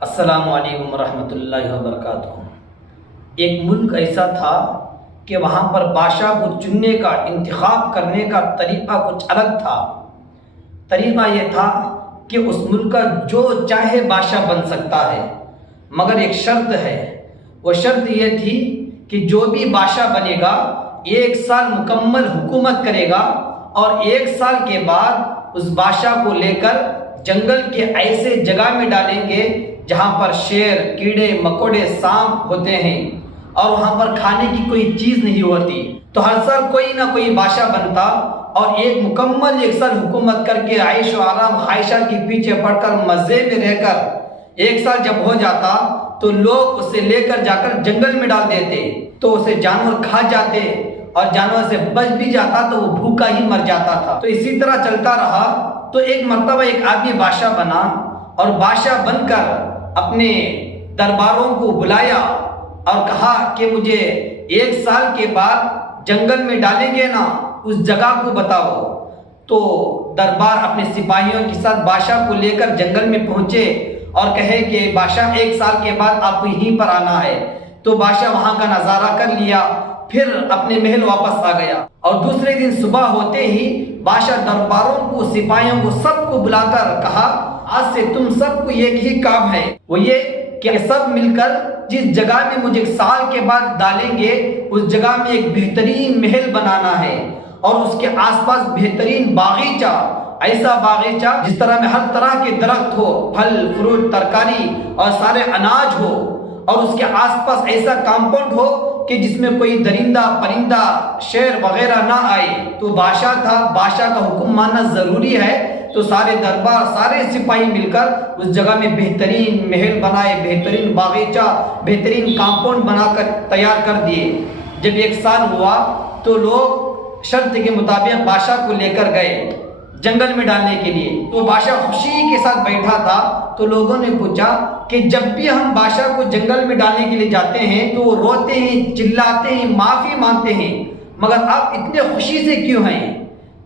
السلام علیکم ورحمۃ اللہ وبرکاتہ۔ ایک ملک ایسا تھا کہ وہاں پر بادشاہ کو چننے کا، انتخاب کرنے کا طریقہ کچھ الگ تھا۔ طریقہ یہ تھا کہ اس ملک کا جو چاہے بادشاہ بن سکتا ہے، مگر ایک شرط ہے۔ وہ شرط یہ تھی کہ جو بھی بادشاہ بنے گا 1 سال مکمل حکومت کرے گا، اور 1 سال کے بعد اس بادشاہ کو لے کر جنگل کے ایسے جگہ میں ڈالیں گے جہاں پر شیر، کیڑے مکوڑے، سانپ ہوتے ہیں، اور وہاں پر کھانے کی کوئی چیز نہیں ہوتی۔ تو ہر سال کوئی نہ کوئی بادشاہ بنتا، اور ایک مکمل 1 سال حکومت کر کے عیش و آرام خواہشات کے پیچھے پڑ کر مزے میں رہ کر 1 سال جب ہو جاتا تو لوگ اسے لے کر جا کر جنگل میں ڈال دیتے، تو اسے جانور کھا جاتے، اور جانور سے بچ بھی جاتا تو وہ بھوکا ہی مر جاتا تھا۔ تو اسی طرح چلتا رہا۔ تو ایک مرتبہ ایک آدمی بادشاہ بنا، اور بادشاہ بن کر اپنے درباروں کو بلایا اور کہا کہ مجھے 1 سال کے بعد جنگل میں ڈالیں گے نا، اس جگہ کو بتاؤ۔ تو دربار اپنے سپاہیوں کے ساتھ بادشاہ کو لے کر جنگل میں پہنچے اور کہے کہ بادشاہ 1 سال کے بعد آپ کو یہیں پر آنا ہے۔ تو بادشاہ وہاں کا نظارہ کر لیا، پھر اپنے محل واپس آ گیا۔ اور دوسرے دن صبح ہوتے ہی بادشاہ درباروں کو، سپاہیوں کو، سب کو بلا کر کہا آج سے تم سب کو ایک ہی کام ہے، وہ یہ کہ سب مل کر جس جگہ میں مجھے 1 سال کے بعد ڈالیں گے اس جگہ میں ایک بہترین محل بنانا ہے، اور اس کے آس پاس بہترین باغیچہ، ایسا باغیچہ جس طرح میں ہر طرح کے درخت ہو، پھل فروٹ ترکاری اور سارے اناج ہو، اور اس کے آس پاس ایسا کمپاؤنڈ ہو کہ جس میں کوئی درندہ پرندہ شیر وغیرہ نہ آئے۔ تو بادشاہ تھا، بادشاہ کا حکم ماننا ضروری ہے، تو سارے دربار، سارے سپاہی مل کر اس جگہ میں بہترین محل بنائے، بہترین باغیچہ، بہترین کمپاؤنڈ بنا کر تیار کر دیے۔ جب 1 سال ہوا تو لوگ شرط کے مطابق بادشاہ کو لے کر گئے جنگل میں ڈالنے کے لیے۔ تو بادشاہ خوشی کے ساتھ بیٹھا تھا، تو لوگوں نے پوچھا کہ جب بھی ہم بادشاہ کو جنگل میں ڈالنے کے لیے جاتے ہیں تو وہ روتے ہیں، چلاتے ہیں، معافی مانگتے ہیں، مگر آپ اتنے خوشی سے کیوں ہیں؟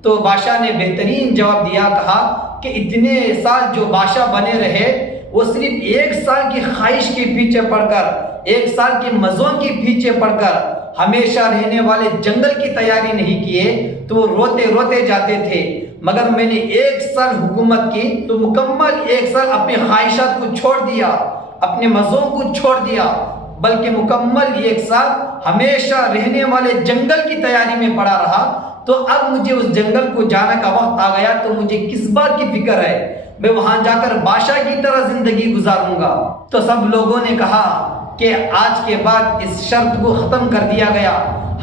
تو بادشاہ نے بہترین جواب دیا، کہا کہ اتنے سال جو بادشاہ بنے رہے وہ صرف 1 سال کی خواہش کے پیچھے پڑ کر، 1 سال کے مزوں کے پیچھے پڑ کر ہمیشہ رہنے والے جنگل کی تیاری نہیں کیے، تو وہ روتے روتے جاتے تھے۔ مگر میں نے 1 سال حکومت کی تو مکمل 1 سال اپنے خواہشات کو چھوڑ دیا، اپنے مزوں کو چھوڑ دیا، بلکہ مکمل 1 سال ہمیشہ رہنے والے جنگل کی تیاری میں پڑا رہا۔ تو اب مجھے اس جنگل کو جانے کا وقت آ گیا، تو مجھے کس بات کی فکر ہے؟ میں وہاں جا کر بادشاہ کی طرح زندگی گزاروں گا۔ تو سب لوگوں نے کہا کہ آج کے بعد اس شرط کو ختم کر دیا گیا،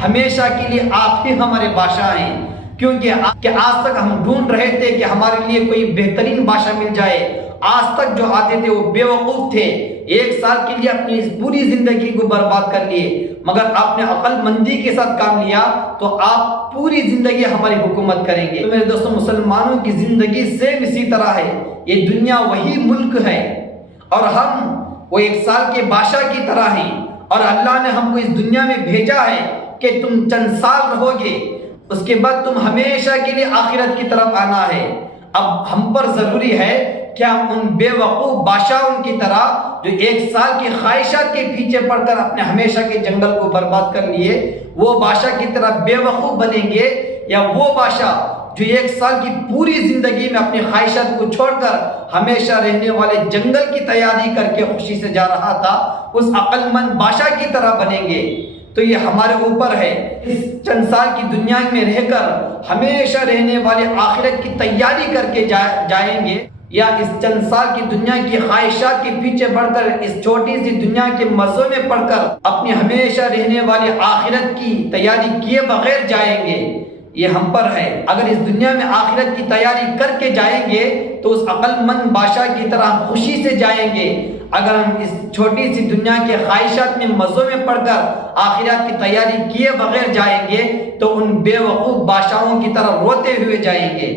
ہمیشہ کے لیے آپ ہی ہمارے بادشاہ ہیں، کیونکہ آج تک ہم ڈھونڈ رہے تھے کہ ہمارے لیے کوئی بہترین بادشاہ مل جائے۔ آج تک جو آتے تھے وہ بے وقوف تھے، 1 سال کے لیے اپنی پوری زندگی کو برباد کر لیے، مگر آپ نے عقل مندی کے ساتھ کام لیا تو آپ پوری زندگی ہماری حکومت کریں گے۔ تو میرے دوستوں، مسلمانوں کی زندگی سیم اسی طرح ہے۔ یہ دنیا وہی ملک ہے، اور ہم وہ 1 سال کے بادشاہ کی طرح ہیں، اور اللہ نے ہم کو اس دنیا میں بھیجا ہے کہ تم چند سال رہو گے، اس کے بعد تم ہمیشہ کے لیے آخرت کی طرف آنا ہے۔ اب ہم پر ضروری ہے کہ ہم ان بے وقوف بادشاہوں کی طرح جو 1 سال کی خواہشات کے پیچھے پڑ کر اپنے ہمیشہ کے جنگل کو برباد کر لیے، وہ بادشاہ کی طرح بے وقوف بنیں گے، یا وہ بادشاہ جو 1 سال کی پوری زندگی میں اپنی خواہشات کو چھوڑ کر ہمیشہ رہنے والے جنگل کی تیاری کر کے خوشی سے جا رہا تھا، اس عقل مند بادشاہ کی طرح بنیں گے۔ تو یہ ہمارے اوپر ہے، اس چند سال کی دنیا میں رہ کر ہمیشہ رہنے والے آخرت کی تیاری کر کے جائیں گے، یا اس چند سال کی دنیا کی خواہشات کے پیچھے بڑھ کر اس چھوٹی سی دنیا کے مزوں میں پڑ کر اپنی ہمیشہ رہنے والی آخرت کی تیاری کیے بغیر جائیں گے۔ یہ ہم پر ہے۔ اگر اس دنیا میں آخرت کی تیاری کر کے جائیں گے تو اس عقل مند بادشاہ کی طرح خوشی سے جائیں گے۔ اگر ہم اس چھوٹی سی دنیا کے خواہشات میں مزوں میں پڑ کر آخرت کی تیاری کیے بغیر جائیں گے تو ان بے وقوف بادشاہوں کی طرح روتے ہوئے جائیں گے۔